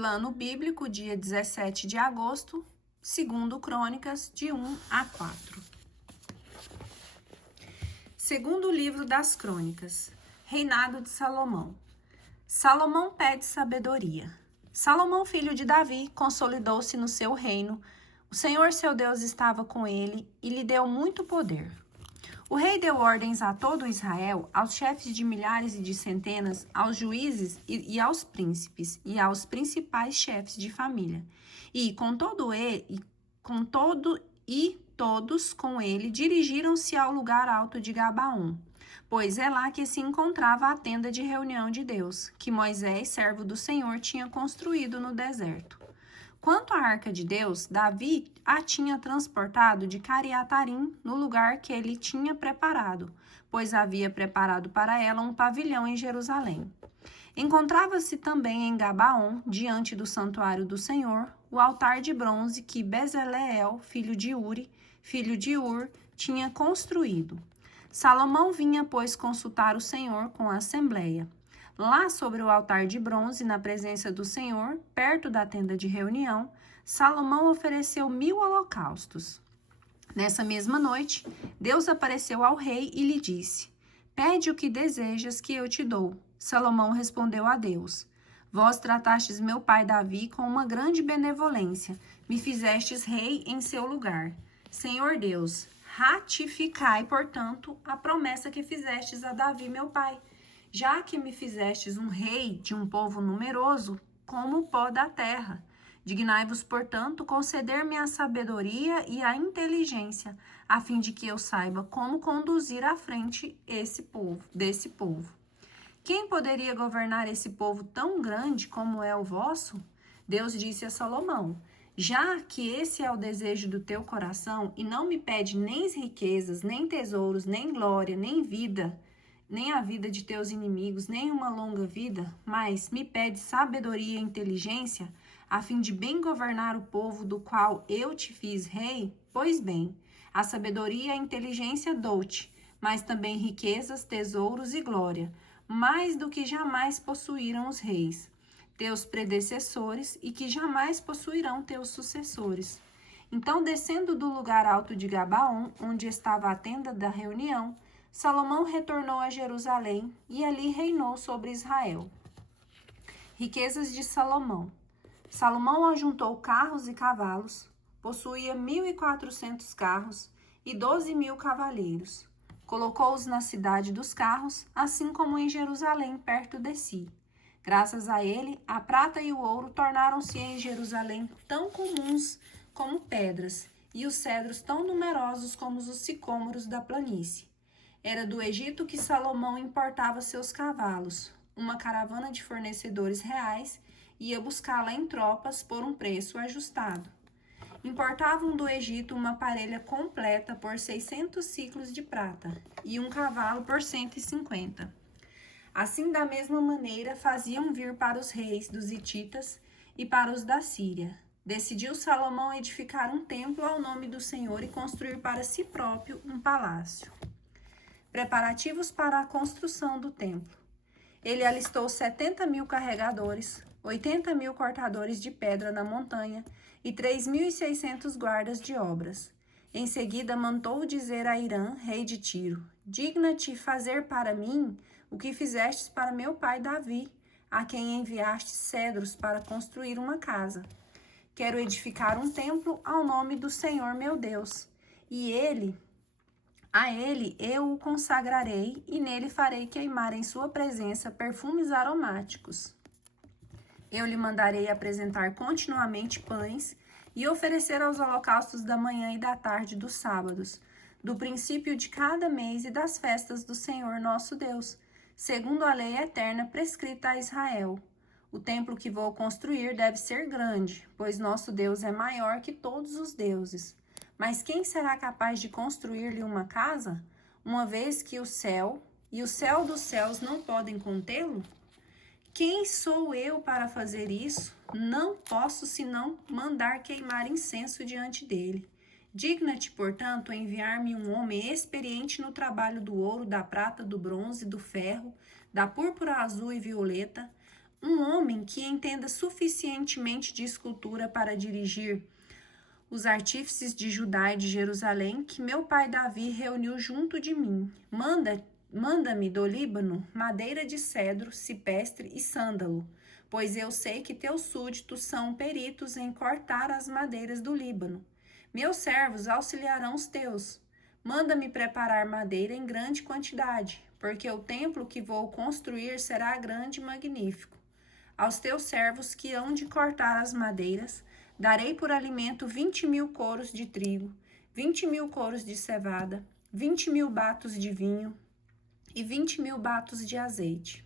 Plano Bíblico, dia 17 de agosto, segundo Crônicas, de 1 a 4. Segundo livro das Crônicas, Reinado de Salomão. Salomão pede sabedoria. Salomão, filho de Davi, consolidou-se no seu reino. O Senhor, seu Deus, estava com ele e lhe deu muito poder. O rei deu ordens a todo Israel, aos chefes de milhares e de centenas, aos juízes e aos príncipes, e aos principais chefes de família. E todos com ele dirigiram-se ao lugar alto de Gabaon, pois é lá que se encontrava a tenda de reunião de Deus, que Moisés, servo do Senhor, tinha construído no deserto. Quanto à arca de Deus, Davi a tinha transportado de Cariatarim no lugar que ele tinha preparado, pois havia preparado para ela um pavilhão em Jerusalém. Encontrava-se também em Gabaon, diante do santuário do Senhor, o altar de bronze que Bezaleel, filho de Uri, filho de Ur, tinha construído. Salomão vinha, pois, consultar o Senhor com a assembleia. Lá sobre o altar de bronze, na presença do Senhor, perto da tenda de reunião, Salomão ofereceu 1000 holocaustos. Nessa mesma noite, Deus apareceu ao rei e lhe disse: Pede o que desejas que eu te dou. Salomão respondeu a Deus: Vós tratastes meu pai Davi com uma grande benevolência, me fizestes rei em seu lugar. Senhor Deus, ratificai, portanto, a promessa que fizestes a Davi, meu pai, já que me fizestes um rei de um povo numeroso, como o pó da terra. Dignai-vos, portanto, conceder-me a sabedoria e a inteligência, a fim de que eu saiba como conduzir à frente desse povo. Quem poderia governar esse povo tão grande como é o vosso? Deus disse a Salomão: Já que esse é o desejo do teu coração, e não me pede nem riquezas, nem tesouros, nem glória, nem vida, nem a vida de teus inimigos, nem uma longa vida, mas me pede sabedoria e inteligência, a fim de bem governar o povo do qual eu te fiz rei, pois bem, a sabedoria e a inteligência dou-te, mas também riquezas, tesouros e glória, mais do que jamais possuíram os reis, teus predecessores, e que jamais possuirão teus sucessores. Então, descendo do lugar alto de Gabaon, onde estava a tenda da reunião, Salomão retornou a Jerusalém e ali reinou sobre Israel. Riquezas de Salomão. Salomão ajuntou carros e cavalos, possuía 1.400 carros e 12.000 cavaleiros. Colocou-os na cidade dos carros, assim como em Jerusalém, perto de si. Graças a ele, a prata e o ouro tornaram-se em Jerusalém tão comuns como pedras, e os cedros tão numerosos como os sicômoros da planície. Era do Egito que Salomão importava seus cavalos. Uma caravana de fornecedores reais ia buscá-la em tropas por um preço ajustado. Importavam do Egito uma parelha completa por 600 ciclos de prata e um cavalo por 150. Assim, da mesma maneira, faziam vir para os reis dos hititas e para os da Síria. Decidiu Salomão edificar um templo ao nome do Senhor e construir para si próprio um palácio. Preparativos para a construção do templo. Ele alistou 70.000 carregadores, 80.000 cortadores de pedra na montanha e 3.600 guardas de obras. Em seguida, mandou dizer a Irã, rei de Tiro: Digna-te fazer para mim o que fizestes para meu pai Davi, a quem enviaste cedros para construir uma casa. Quero edificar um templo ao nome do Senhor meu Deus, e a ele eu o consagrarei, e nele farei queimar em sua presença perfumes aromáticos. Eu lhe mandarei apresentar continuamente pães e oferecer aos holocaustos da manhã e da tarde dos sábados, do princípio de cada mês e das festas do Senhor nosso Deus, segundo a lei eterna prescrita a Israel. O templo que vou construir deve ser grande, pois nosso Deus é maior que todos os deuses. Mas quem será capaz de construir-lhe uma casa, uma vez que o céu e o céu dos céus não podem contê-lo? Quem sou eu para fazer isso? Não posso senão mandar queimar incenso diante dele. Digna-te, portanto, enviar-me um homem experiente no trabalho do ouro, da prata, do bronze, do ferro, da púrpura azul e violeta, um homem que entenda suficientemente de escultura para dirigir os artífices de Judá e de Jerusalém, que meu pai Davi reuniu junto de mim. Manda-me do Líbano madeira de cedro, cipestre e sândalo, pois eu sei que teus súditos são peritos em cortar as madeiras do Líbano. Meus servos auxiliarão os teus. Manda-me preparar madeira em grande quantidade, porque o templo que vou construir será grande e magnífico. Aos teus servos que hão de cortar as madeiras, darei por alimento 20.000 coros de trigo, 20.000 coros de cevada, 20.000 batos de vinho e 20.000 batos de azeite.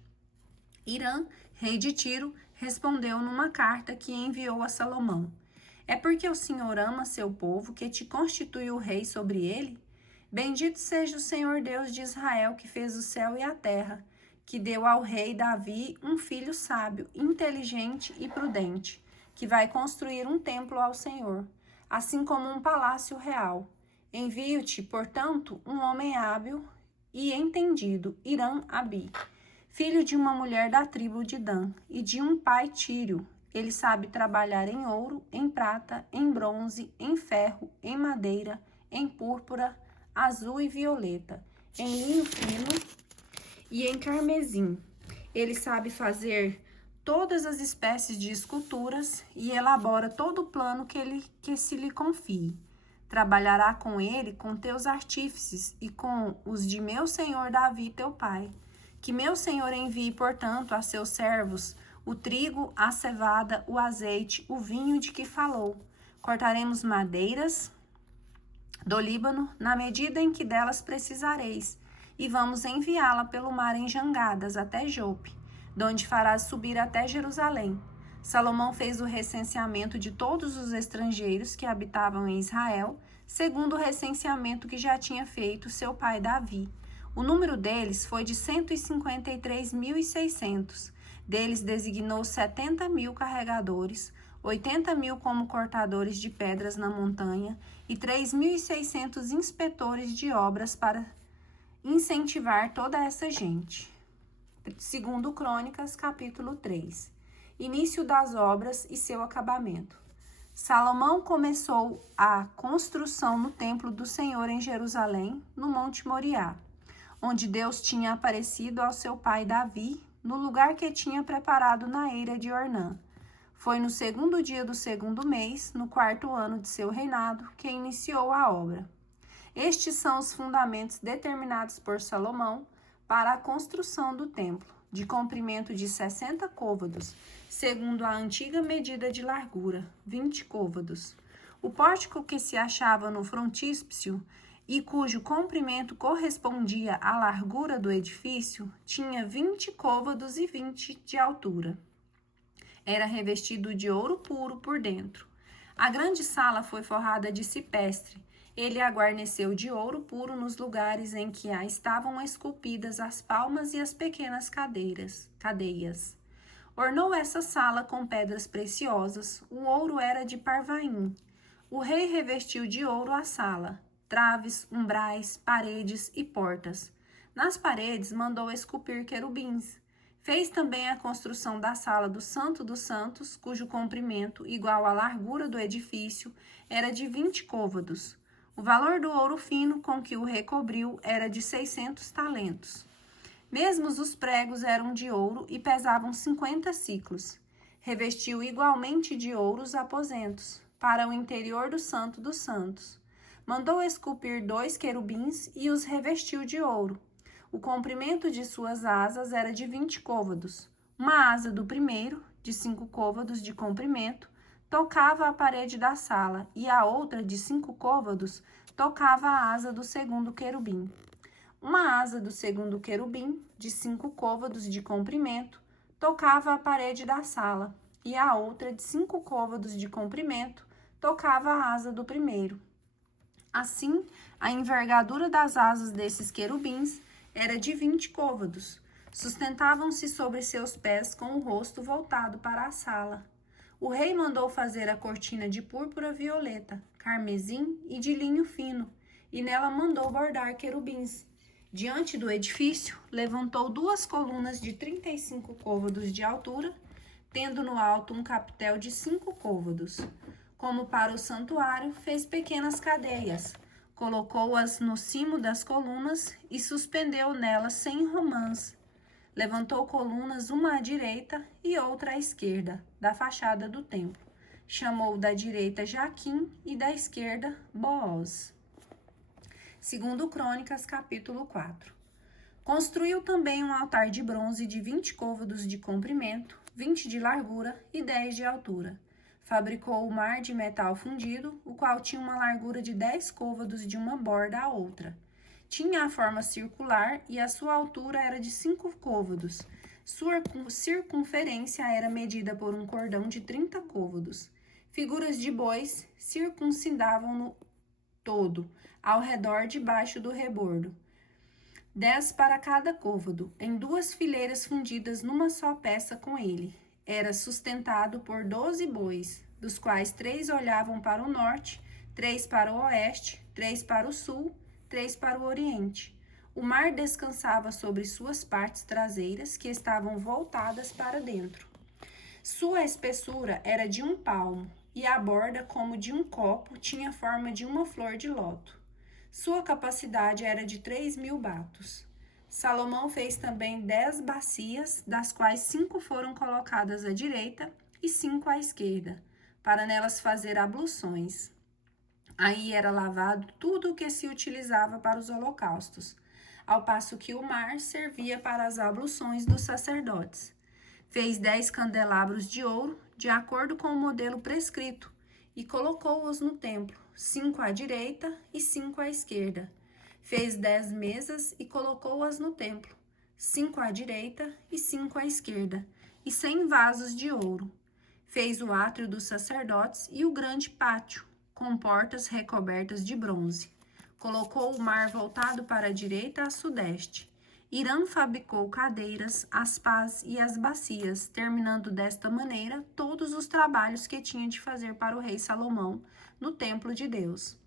Irã, rei de Tiro, respondeu numa carta que enviou a Salomão: É porque o Senhor ama seu povo que te constituiu rei sobre ele? Bendito seja o Senhor Deus de Israel, que fez o céu e a terra, que deu ao rei Davi um filho sábio, inteligente e prudente, que vai construir um templo ao Senhor, assim como um palácio real. Envio-te, portanto, um homem hábil e entendido, Irã-Abi, filho de uma mulher da tribo de Dan, e de um pai tírio. Ele sabe trabalhar em ouro, em prata, em bronze, em ferro, em madeira, em púrpura, azul e violeta, em linho fino e em carmesim. Ele sabe fazer todas as espécies de esculturas e elabora todo o plano que se lhe confie. Trabalhará com ele, com teus artífices e com os de meu senhor Davi, teu pai. Que meu senhor envie, portanto, a seus servos o trigo, a cevada, o azeite, o vinho de que falou. Cortaremos madeiras do Líbano na medida em que delas precisareis, e vamos enviá-la pelo mar em jangadas até Jope, donde farás subir até Jerusalém. Salomão fez o recenseamento de todos os estrangeiros que habitavam em Israel, segundo o recenseamento que já tinha feito seu pai Davi. O número deles foi de 153.600. Deles designou 70.000 carregadores, 80.000 como cortadores de pedras na montanha e 3.600 inspetores de obras para incentivar toda essa gente. Segundo Crônicas, capítulo 3. Início das obras e seu acabamento. Salomão começou a construção no templo do Senhor em Jerusalém, no Monte Moriá, onde Deus tinha aparecido ao seu pai Davi, no lugar que tinha preparado na eira de Ornã. Foi no segundo dia do segundo mês, no quarto ano de seu reinado, que iniciou a obra. Estes são os fundamentos determinados por Salomão para a construção do templo, de comprimento de 60 côvados, segundo a antiga medida de largura, 20 côvados. O pórtico que se achava no frontíspio e cujo comprimento correspondia à largura do edifício, tinha 20 côvados e 20 de altura. Era revestido de ouro puro por dentro. A grande sala foi forrada de cipestre. Ele a guarneceu de ouro puro nos lugares em que estavam esculpidas as palmas e as pequenas cadeias. Ornou essa sala com pedras preciosas. O ouro era de Parvaim. O rei revestiu de ouro a sala, traves, umbrais, paredes e portas. Nas paredes mandou esculpir querubins. Fez também a construção da sala do Santo dos Santos, cujo comprimento, igual à largura do edifício, era de 20 côvados. O valor do ouro fino com que o recobriu era de 600 talentos. Mesmo os pregos eram de ouro e pesavam 50 siclos. Revestiu igualmente de ouro os aposentos, para o interior do Santo dos Santos. Mandou esculpir 2 querubins e os revestiu de ouro. O comprimento de suas asas era de 20 côvados. Uma asa do primeiro, de 5 côvados de comprimento, tocava a parede da sala, e a outra, de 5 côvados, tocava a asa do segundo querubim. Uma asa do segundo querubim, de 5 côvados de comprimento, tocava a parede da sala, e a outra, de 5 côvados de comprimento, tocava a asa do primeiro. Assim, a envergadura das asas desses querubins era de 20 côvados. Sustentavam-se sobre seus pés com o rosto voltado para a sala. O rei mandou fazer a cortina de púrpura violeta, carmesim e de linho fino, e nela mandou bordar querubins. Diante do edifício, levantou 2 colunas de 35 côvados de altura, tendo no alto um capitel de 5 côvados. Como para o santuário, fez pequenas cadeias, colocou-as no cimo das colunas e suspendeu nelas 100 romãs. Levantou colunas, uma à direita e outra à esquerda, da fachada do templo. Chamou da direita Jaquim e da esquerda Booz. Segundo Crônicas, capítulo 4. Construiu também um altar de bronze de 20 côvados de comprimento, 20 de largura e 10 de altura. Fabricou o mar de metal fundido, o qual tinha uma largura de 10 côvados de uma borda à outra. Tinha a forma circular e a sua altura era de 5 côvados. Sua circunferência era medida por um cordão de 30 côvados. Figuras de bois circuncidavam-no todo, ao redor debaixo do rebordo. 10 para cada côvado, em 2 fileiras fundidas numa só peça com ele. Era sustentado por 12 bois, dos quais 3 olhavam para o norte, 3 para o oeste, 3 para o sul, 3 para o oriente. O mar descansava sobre suas partes traseiras, que estavam voltadas para dentro. Sua espessura era de 1 palmo, e a borda, como de um copo, tinha forma de uma flor de loto. Sua capacidade era de 3.000 batos. Salomão fez também 10 bacias, das quais 5 foram colocadas à direita e 5 à esquerda, para nelas fazer abluções. Aí era lavado tudo o que se utilizava para os holocaustos, ao passo que o mar servia para as abluções dos sacerdotes. Fez 10 candelabros de ouro, de acordo com o modelo prescrito, e colocou-os no templo, 5 à direita e 5 à esquerda. Fez 10 mesas e colocou-as no templo, 5 à direita e 5 à esquerda, e 100 vasos de ouro. Fez o átrio dos sacerdotes e o grande pátio, com portas recobertas de bronze. Colocou o mar voltado para a direita a sudeste. Irã fabricou cadeiras, as pás e as bacias, terminando desta maneira todos os trabalhos que tinha de fazer para o rei Salomão no templo de Deus,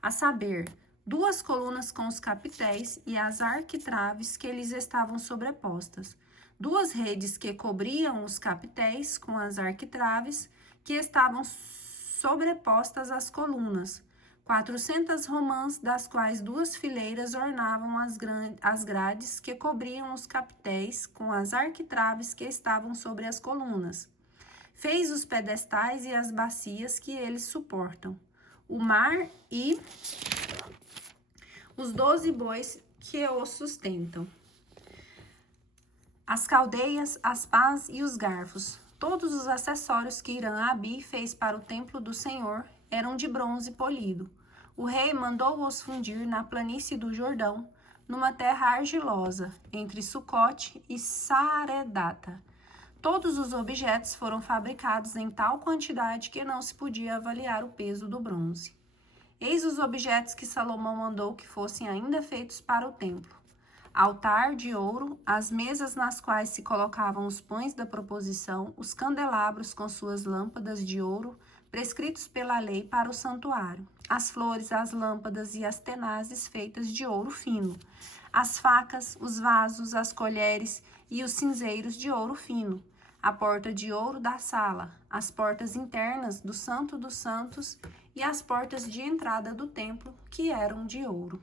a saber, 2 colunas com os capitéis e as arquitraves que lhes estavam sobrepostas, 2 redes que cobriam os capitéis com as arquitraves que estavam sobrepostas às colunas, 400 romãs, das quais 2 fileiras ornavam as grades que cobriam os capitéis com as arquitraves que estavam sobre as colunas. Fez os pedestais e as bacias que eles suportam, o mar e os 12 bois que o sustentam, as caldeias, as pás e os garfos. Todos os acessórios que Irã-Abi fez para o templo do Senhor eram de bronze polido. O rei mandou-os fundir na planície do Jordão, numa terra argilosa, entre Sucote e Saredata. Todos os objetos foram fabricados em tal quantidade que não se podia avaliar o peso do bronze. Eis os objetos que Salomão mandou que fossem ainda feitos para o templo: altar de ouro, as mesas nas quais se colocavam os pães da proposição, os candelabros com suas lâmpadas de ouro, prescritos pela lei para o santuário, as flores, as lâmpadas e as tenazes feitas de ouro fino, as facas, os vasos, as colheres e os cinzeiros de ouro fino, a porta de ouro da sala, as portas internas do Santo dos Santos e as portas de entrada do templo, que eram de ouro.